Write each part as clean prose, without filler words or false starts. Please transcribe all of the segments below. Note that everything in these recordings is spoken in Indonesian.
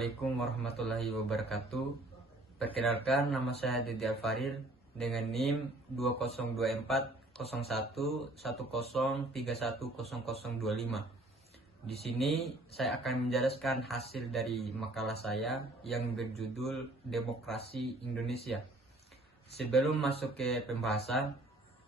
Assalamualaikum warahmatullahi wabarakatuh. Perkenalkan, nama saya Didi Alfarir dengan NIM 2024011110310025. Di sini saya akan menjelaskan hasil dari makalah saya yang berjudul Demokrasi Indonesia. Sebelum masuk ke pembahasan,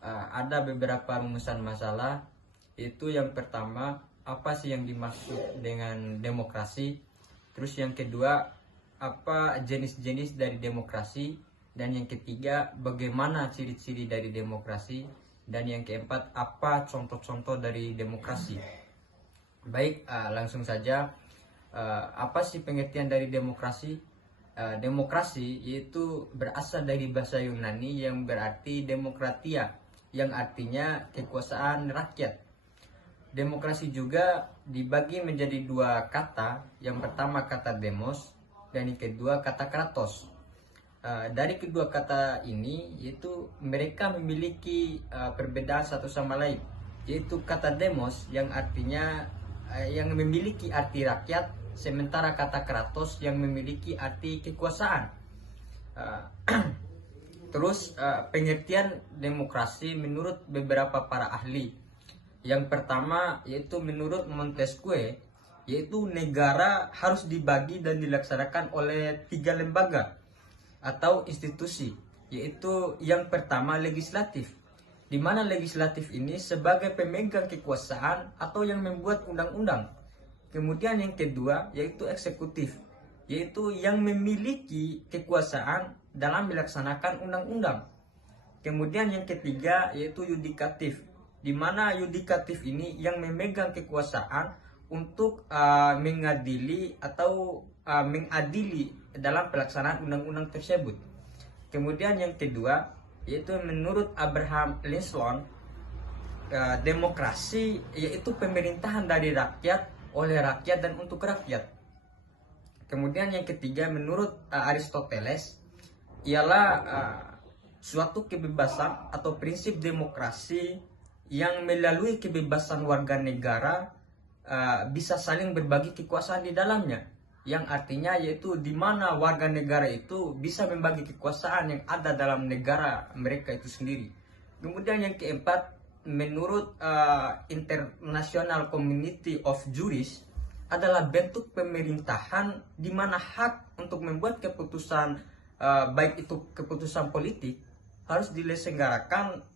ada beberapa rumusan masalah. Itu yang pertama, apa sih yang dimaksud dengan demokrasi? Terus yang kedua, apa jenis-jenis dari demokrasi? Dan yang ketiga, bagaimana ciri-ciri dari demokrasi? Dan yang keempat, apa contoh-contoh dari demokrasi? Baik, langsung saja. Apa sih pengertian dari demokrasi? Demokrasi yaitu berasal dari bahasa Yunani yang berarti demokratia, yang artinya kekuasaan rakyat. Demokrasi juga dibagi menjadi dua kata. Yang pertama kata demos dan yang kedua kata kratos. Dari kedua kata ini yaitu mereka memiliki perbedaan satu sama lain. Yaitu kata demos yang artinya yang memiliki arti rakyat, sementara kata kratos yang memiliki arti kekuasaan. Terus pengertian demokrasi menurut beberapa para ahli. Yang pertama yaitu menurut Montesquieu, yaitu negara harus dibagi dan dilaksanakan oleh 3 lembaga atau institusi, yaitu yang pertama legislatif, di mana legislatif ini sebagai pemegang kekuasaan atau yang membuat undang-undang. Kemudian yang kedua yaitu eksekutif, yaitu yang memiliki kekuasaan dalam melaksanakan undang-undang. Kemudian yang ketiga yaitu yudikatif, di mana yudikatif ini yang memegang kekuasaan untuk mengadili atau mengadili dalam pelaksanaan undang-undang tersebut. Kemudian yang kedua yaitu menurut Abraham Lincoln, demokrasi yaitu pemerintahan dari rakyat, oleh rakyat dan untuk rakyat. Kemudian yang ketiga menurut Aristoteles ialah suatu kebebasan atau prinsip demokrasi yang melalui kebebasan warga negara bisa saling berbagi kekuasaan di dalamnya, yang artinya yaitu di mana warga negara itu bisa membagi kekuasaan yang ada dalam negara mereka itu sendiri. Kemudian yang keempat menurut International Community of Jurists adalah bentuk pemerintahan di mana hak untuk membuat keputusan baik itu keputusan politik harus diselenggarakan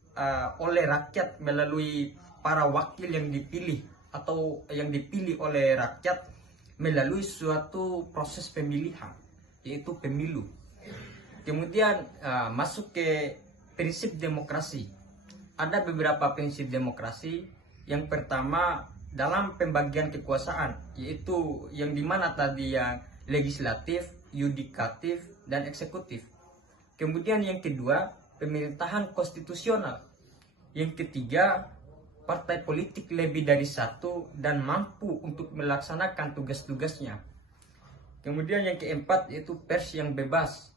oleh rakyat melalui para wakil yang dipilih atau yang dipilih oleh rakyat melalui suatu proses pemilihan, yaitu pemilu. Kemudian masuk ke prinsip demokrasi. Ada beberapa prinsip demokrasi. Yang pertama dalam pembagian kekuasaan, yaitu yang dimana tadi yang legislatif, yudikatif, dan eksekutif. Kemudian yang kedua pemerintahan konstitusional. Yang ketiga, partai politik lebih dari satu dan mampu untuk melaksanakan tugas-tugasnya. Kemudian yang keempat yaitu pers yang bebas.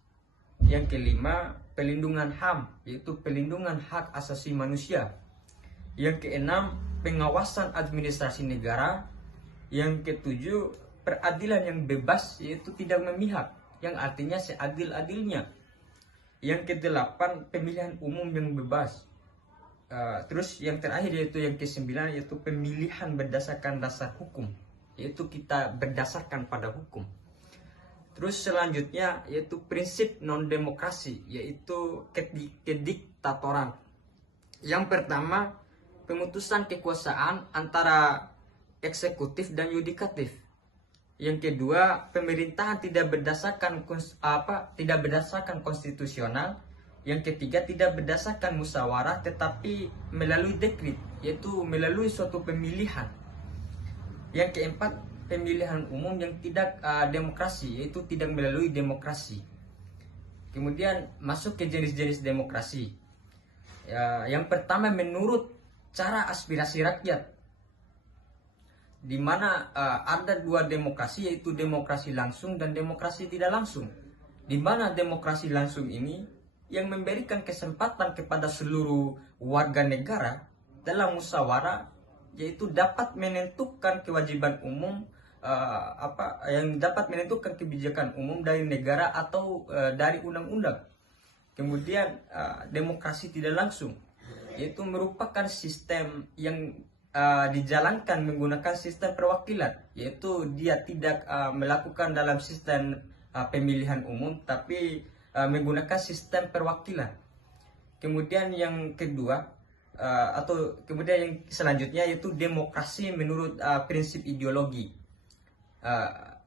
Yang kelima, pelindungan HAM, yaitu pelindungan hak asasi manusia. Yang keenam, pengawasan administrasi negara. Yang ketujuh, peradilan yang bebas, yaitu tidak memihak, yang artinya seadil-adilnya. Yang kedelapan, pemilihan umum yang bebas. Terus yang terakhir yaitu yang kesembilan yaitu pemilihan berdasarkan dasar hukum, yaitu kita berdasarkan pada hukum. Terus selanjutnya yaitu prinsip non demokrasi, yaitu kediktatoran. Yang pertama pemutusan kekuasaan antara eksekutif dan yudikatif. Yang kedua pemerintahan tidak berdasarkan konstitusional. Yang ketiga tidak berdasarkan musyawarah tetapi melalui dekret, yaitu melalui suatu pemilihan. Yang keempat pemilihan umum yang tidak demokrasi, yaitu tidak melalui demokrasi. Kemudian masuk ke jenis-jenis demokrasi. Yang pertama menurut cara aspirasi rakyat, di mana ada dua demokrasi, yaitu demokrasi langsung dan demokrasi tidak langsung. Di mana demokrasi langsung ini yang memberikan kesempatan kepada seluruh warga negara dalam musyawarah, yaitu dapat menentukan kewajiban umum yang dapat menentukan kebijakan umum dari negara atau dari undang-undang. Kemudian demokrasi tidak langsung, yaitu merupakan sistem yang dijalankan menggunakan sistem perwakilan, yaitu dia tidak melakukan dalam sistem pemilihan umum, tapi menggunakan sistem perwakilan. Kemudian yang kedua, kemudian yang selanjutnya yaitu demokrasi menurut prinsip ideologi.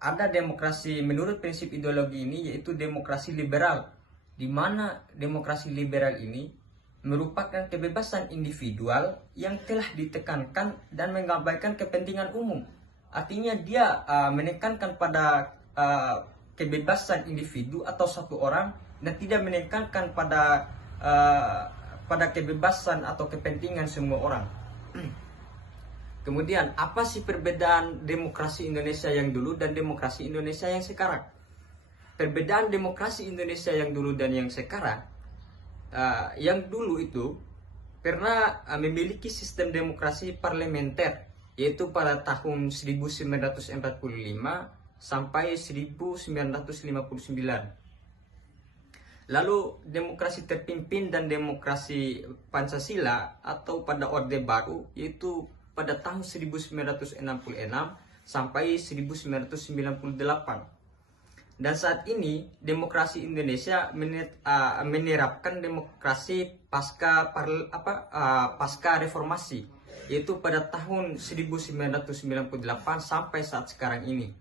Ada demokrasi menurut prinsip ideologi ini, yaitu demokrasi liberal, di mana demokrasi liberal ini merupakan kebebasan individual yang telah ditekankan dan mengabaikan kepentingan umum. Artinya dia menekankan pada kebebasan individu atau satu orang dan tidak menekankan pada kebebasan atau kepentingan semua orang. Kemudian, apa sih perbedaan demokrasi Indonesia yang dulu dan demokrasi Indonesia yang sekarang? Perbedaan demokrasi Indonesia yang dulu dan yang sekarang, yang dulu itu pernah memiliki sistem demokrasi parlementer, yaitu pada tahun 1945 sampai 1959. Lalu demokrasi terpimpin dan demokrasi Pancasila atau pada Orde Baru, yaitu pada tahun 1966 sampai 1998. Dan saat ini demokrasi Indonesia menerapkan demokrasi pasca reformasi, yaitu pada tahun 1998 sampai saat sekarang ini.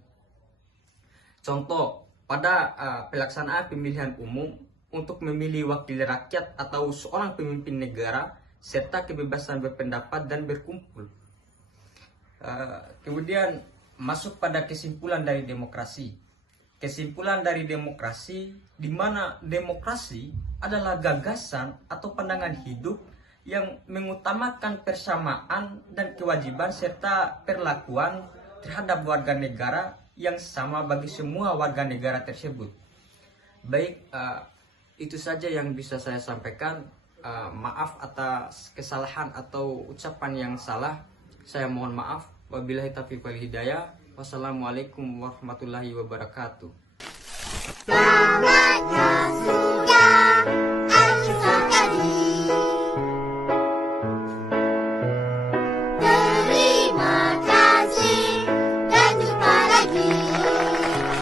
Contoh, pada pelaksanaan pemilihan umum untuk memilih wakil rakyat atau seorang pemimpin negara serta kebebasan berpendapat dan berkumpul. Kemudian masuk pada kesimpulan dari demokrasi. Kesimpulan dari demokrasi, di mana demokrasi adalah gagasan atau pandangan hidup yang mengutamakan persamaan dan kewajiban serta perlakuan terhadap warga negara yang sama bagi semua warga negara tersebut. Baik, itu saja yang bisa saya sampaikan. Maaf atas kesalahan atau ucapan yang salah. Saya mohon maaf. Wabillahi taufiq wal hidayah. Wassalamualaikum warahmatullahi wabarakatuh.